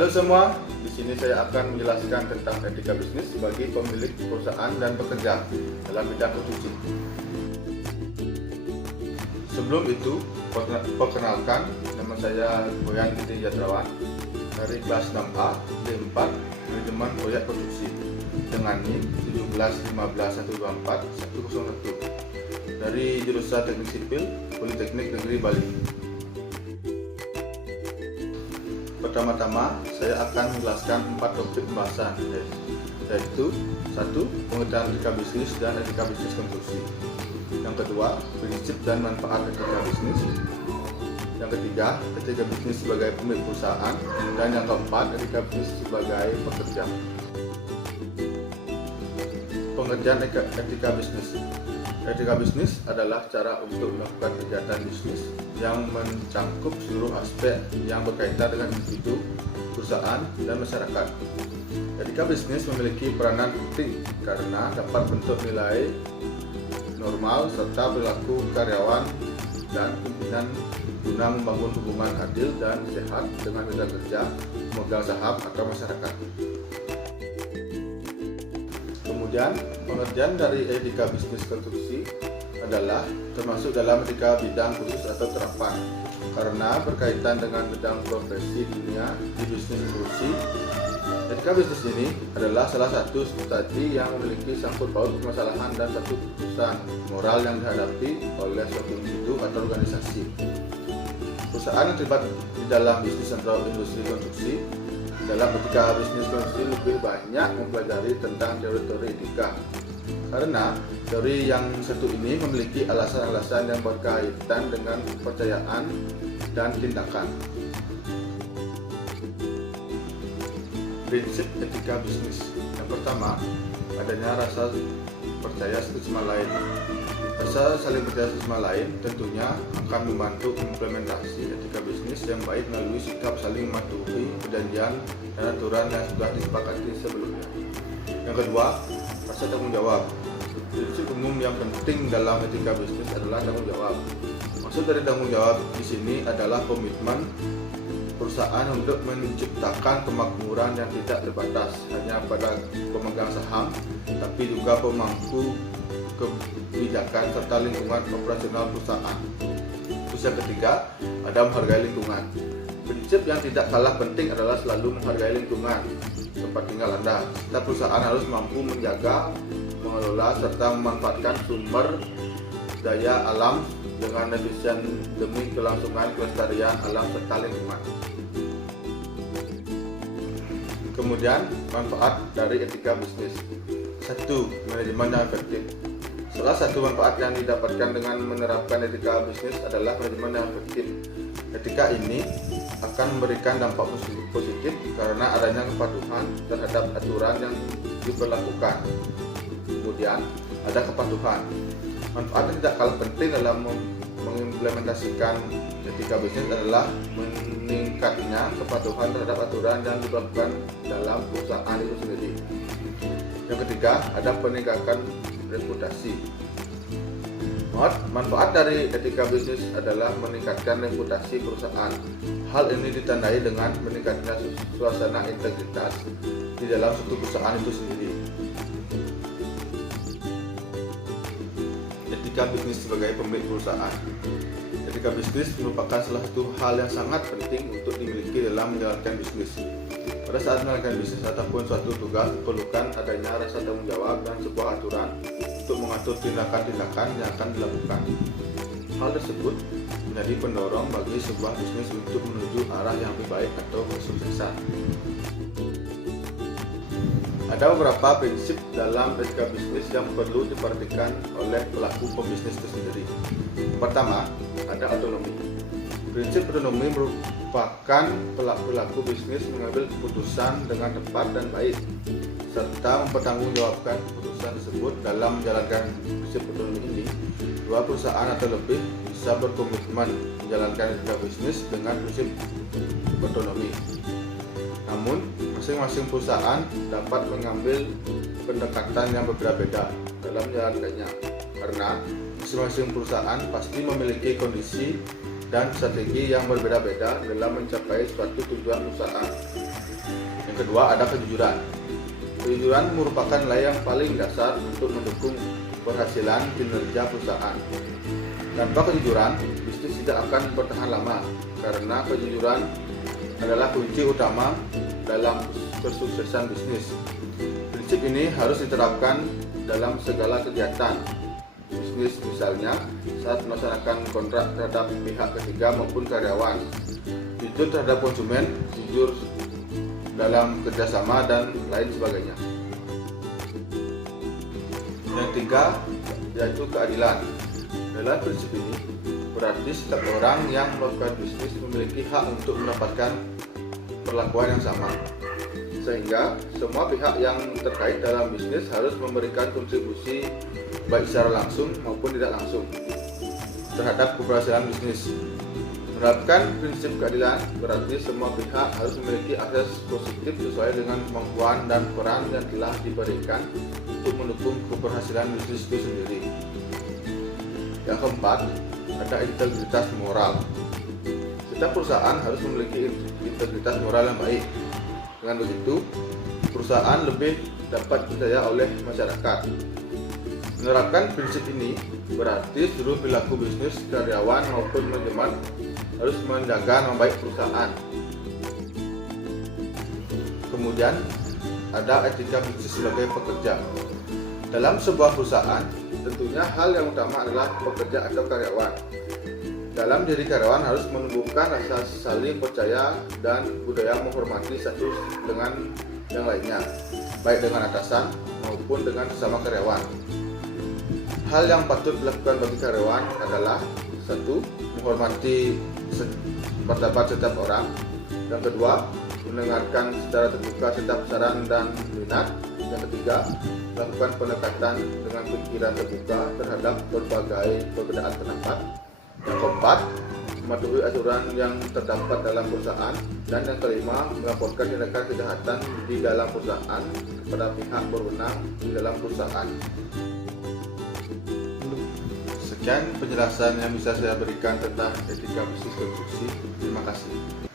Halo semua, di sini saya akan menjelaskan tentang etika bisnis bagi pemilik perusahaan dan pekerja dalam bidang konstruksi. Sebelum itu, perkenalkan, nama saya Boyan Giti Yadrawan dari kelas 6A D4 Manajemen Proyek Konstruksi dengan NIM 1715124 dari jurusan Teknik Sipil Politeknik Negeri Bali. Pertama-tama, saya akan menjelaskan 4 topik pembahasan, yaitu 1. Pengertian etika bisnis dan etika bisnis konstruksi. Yang kedua, prinsip dan manfaat etika bisnis. Yang ketiga, etika bisnis sebagai pemilik perusahaan. Dan yang keempat, etika bisnis sebagai pekerja. Pengertian etika bisnis. Etika bisnis adalah cara untuk melakukan kegiatan bisnis yang mencangkup seluruh aspek yang berkaitan dengan individu, perusahaan, dan masyarakat. Etika bisnis memiliki peranan penting karena dapat bentuk nilai normal serta perilaku karyawan dan pimpinan guna membangun hubungan adil dan sehat dengan mitra kerja, pemegang saham, atau masyarakat. Kemudian, pengertian dari etika bisnis konstruksi adalah termasuk dalam etika bidang khusus atau terapan karena berkaitan dengan bidang profesi dunia di bisnis konstruksi. Etika bisnis ini adalah salah satu studi yang memiliki sangkut paut permasalahan dan satu keputusan moral yang dihadapi oleh suatu individu atau organisasi. Perusahaan yang terlibat di dalam bisnis atau industri konstruksi dalam etika bisnis konstruksi lebih banyak mempelajari tentang teori-teori etika karena teori yang satu ini memiliki alasan-alasan yang berkaitan dengan kepercayaan dan tindakan. Prinsip etika bisnis. Yang pertama, adanya rasa percaya satu sama lain. Rasa saling percaya satu sama lain tentunya akan membantu implementasi etika bisnis yang baik melalui sikap saling mematuhi perjanjian dan aturan yang sudah disepakati sebelumnya. Yang kedua, rasa tanggung jawab. Prinsip umum yang penting dalam etika bisnis adalah tanggung jawab. Maksud dari tanggung jawab di sini adalah komitmen perusahaan untuk menciptakan kemakmuran yang tidak terbatas hanya pada pemegang saham, tapi juga pemangku kebijakan serta lingkungan operasional perusahaan. Terus yang ketiga, ada menghargai lingkungan. Prinsip yang tidak kalah penting adalah selalu menghargai lingkungan tempat tinggal Anda. Setiap perusahaan harus mampu menjaga, mengelola, serta memanfaatkan sumber daya alam dengan efisien demi kelangsungan kelestarian alam serta lingkungan. Kemudian, manfaat dari etika bisnis. 1. Manajemen yang efektif. Salah satu manfaat yang didapatkan dengan menerapkan etika bisnis adalah manajemen yang efektif. Etika ini akan memberikan dampak positif karena adanya kepatuhan terhadap aturan yang diberlakukan. Kemudian, ada kepatuhan. Manfaatnya tidak kalah penting dalam mengimplementasikan etika bisnis adalah meningkatnya kepatuhan terhadap aturan yang diberlakukan dalam perusahaan itu sendiri. Yang ketiga, ada peningkatan reputasi. Manfaat dari etika bisnis adalah meningkatkan reputasi perusahaan. Hal ini ditandai dengan meningkatnya suasana integritas di dalam suatu perusahaan itu sendiri. Etika bisnis sebagai pemilik perusahaan. Etika bisnis merupakan salah satu hal yang sangat penting untuk dimiliki dalam menjalankan bisnis. Pada saat menjalankan bisnis ataupun suatu tugas, diperlukan adanya rasa tanggung jawab dan sebuah aturan untuk mengatur tindakan-tindakan yang akan dilakukan. Hal tersebut menjadi pendorong bagi sebuah bisnis untuk menuju arah yang lebih baik atau kesuksesan. Ada beberapa prinsip dalam etika bisnis yang perlu diperhatikan oleh pelaku pembisnis itu sendiri. Pertama, ada otonomi. Prinsip otonomi merupakan pelaku bisnis mengambil keputusan dengan tepat dan baik, serta mempertanggungjawabkan keputusan tersebut. Dalam menjalankan prinsip otonomi ini, dua perusahaan atau lebih bisa berkomitmen menjalankan etika bisnis dengan prinsip otonomi. Namun, masing-masing perusahaan dapat mengambil pendekatan yang berbeda-beda dalam menjalankannya, karena masing-masing perusahaan pasti memiliki kondisi dan strategi yang berbeda-beda dalam mencapai suatu tujuan usaha. kedua ada kejujuran. Kejujuran merupakan nilai yang paling dasar untuk mendukung keberhasilan kinerja perusahaan. Tanpa kejujuran, bisnis tidak akan bertahan lama karena kejujuran adalah kunci utama dalam kesuksesan bisnis. Prinsip ini harus diterapkan dalam segala kegiatan bisnis, misalnya saat melaksanakan kontrak terhadap pihak ketiga maupun karyawan, jujur terhadap konsumen, jujur dalam kerjasama, dan lain sebagainya. Yang ketiga yaitu keadilan. Dalam prinsip ini berarti setiap orang yang melakukan bisnis memiliki hak untuk mendapatkan perlakuan yang sama, sehingga semua pihak yang terkait dalam bisnis harus memberikan kontribusi baik secara langsung maupun tidak langsung terhadap keberhasilan bisnis. Menerapkan prinsip keadilan berarti semua pihak harus memiliki akses positif sesuai dengan kemampuan dan peran yang telah diberikan untuk mendukung keberhasilan bisnis itu sendiri. Yang keempat, ada integritas moral. Setiap perusahaan harus memiliki integritas moral yang baik. Dengan begitu, perusahaan lebih dapat dipercaya oleh masyarakat. Menerapkan prinsip ini berarti seluruh perilaku bisnis, karyawan maupun manajemen harus menjaga nama baik perusahaan. Kemudian ada etika bisnis sebagai pekerja. Dalam sebuah perusahaan, tentunya hal yang utama adalah pekerja atau karyawan. Dalam diri karyawan harus menumbuhkan rasa saling percaya dan budaya menghormati satu dengan yang lainnya, baik dengan atasan maupun dengan sesama karyawan. Hal yang patut dilakukan bagi karyawan adalah: 1. Menghormati pendapat setiap orang. Yang kedua, mendengarkan secara terbuka setiap saran dan minat. Yang ketiga, melakukan pendekatan dengan pikiran terbuka terhadap berbagai perbedaan pendapat. Yang keempat, mematuhi aturan yang terdapat dalam perusahaan. Dan yang kelima, melaporkan tindakan kejahatan di dalam perusahaan kepada pihak berwenang di dalam perusahaan. Sekian penjelasan yang bisa saya berikan tentang etika bisnis konstruksi. Terima kasih.